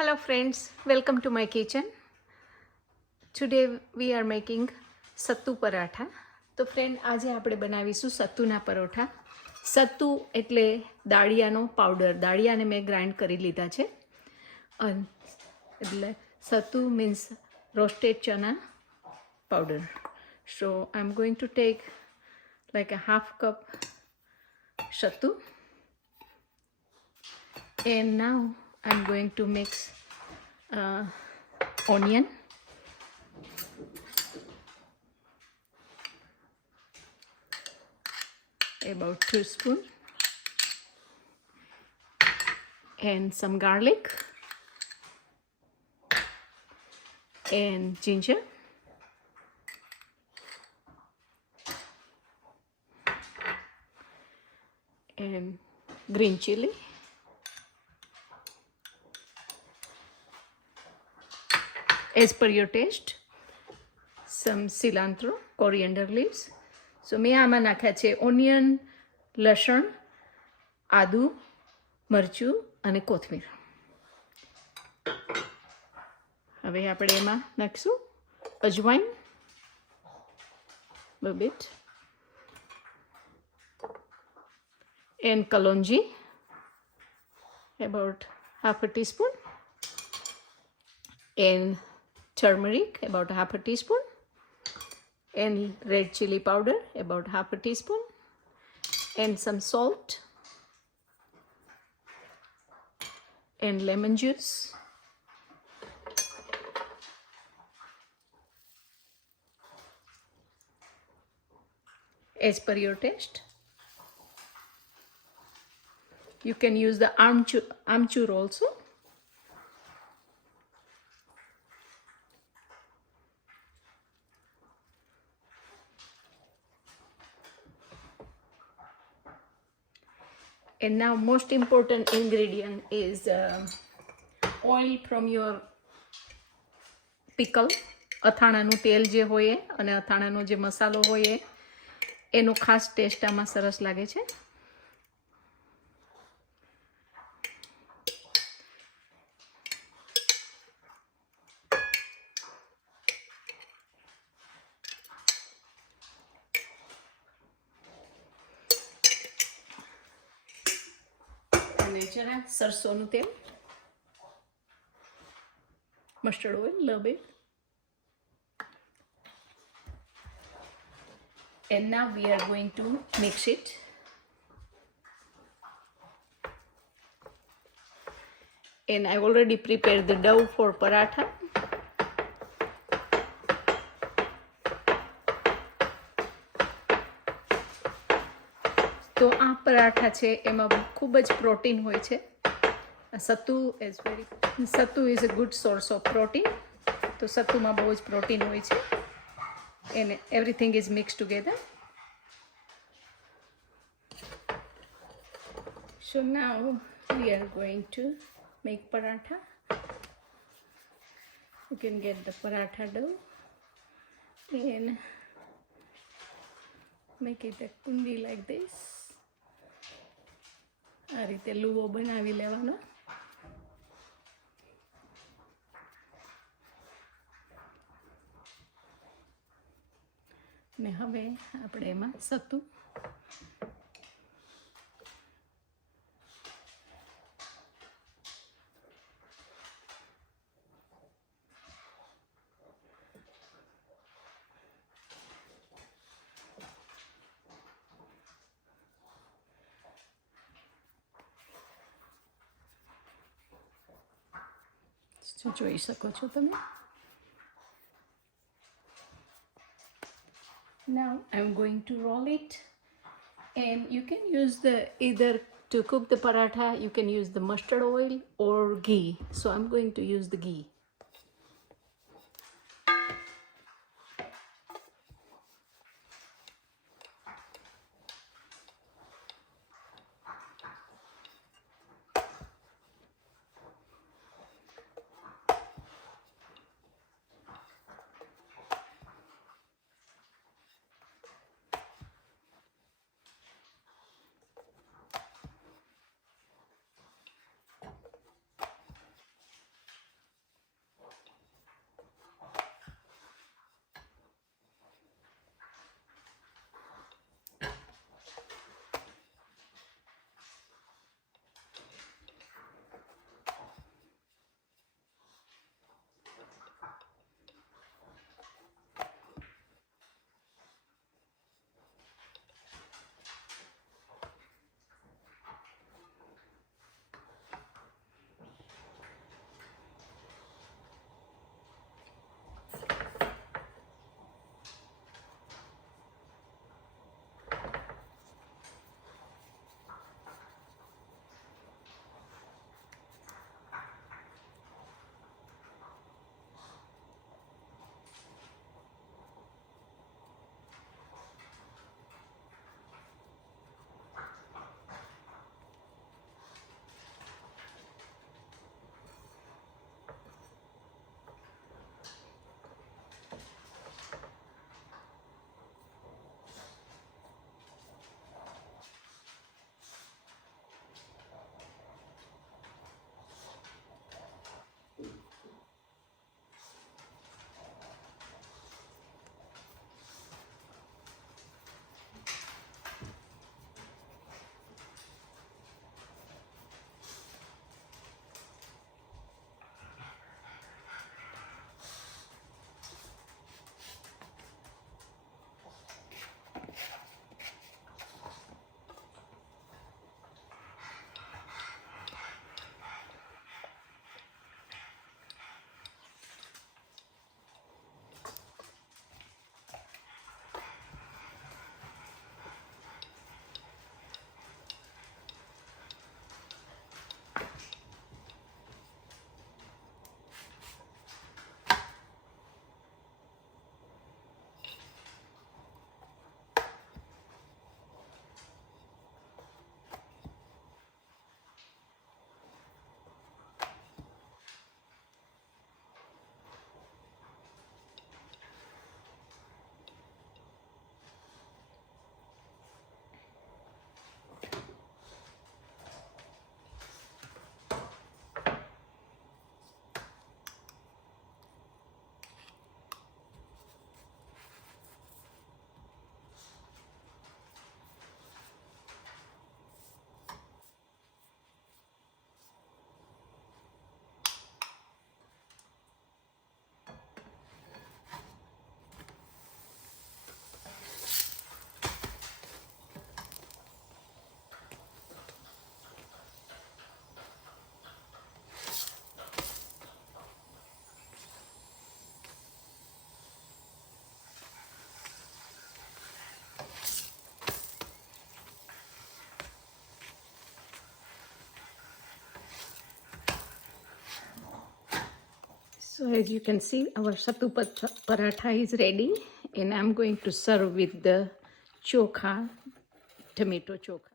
Hello friends, welcome to my kitchen. Today we are making Sattu Paratha. તો friend આજે આપણે બનાવીશું સત્તુના પરોઠા. સત્તુ એટલે દાળિયાનો પાવડર. દાળિયાને મેં ગ્રાઇન્ડ કરી લીધા છે. એટલે sattu means roasted chana powder. So I'm going to take like a half cup sattu, and now I'm going to mix onion, about 2 spoons, and some garlic and ginger, and green chili, as per your taste, some cilantro, coriander leaves. So મેં આમાં નાખ્યા છે onion, લસણ, આદુ, મરચું અને કોથમીર. હવે આપણે એમાં નાખીશું ajwain, a bit, and kalonji, about half a teaspoon, and turmeric, about half a teaspoon, and red chili powder, about half a teaspoon, and some salt, and lemon juice, as per your taste. You can use the amchur also. And now most important ingredient is oil from your pickle. અથાણાનું તેલ જે હોય અને અથાણાનો જે મસાલો હોય એનો ખાસ test આમાં સરસ લાગે છે. અને જરા સરસોનું તેલ, mustard oil, little bit. And now we are going to mix it. And I already prepared the dough for paratha. તો આ પરાઠા છે એમાં ખૂબ જ પ્રોટીન હોય છે. Sattu is a good source of protein. તો સત્તુમાં બહુ જ પ્રોટીન હોય છે. and everything is mixed together. So now we are going to make paratha. You can get the paratha dough and make it a kundi like this. આ રીતે લુવો બનાવી લેવાનો. ને હવે આપણે એમાં સત્તુ જોઈ શકો છો તમે. Now I'm going to roll it, and you can use either to cook the paratha you can use the mustard oil or ghee. So I'm going to use the ghee. So as you can see, our Sattu Paratha is ready, and I'm going to serve with the chokha, tomato chokha.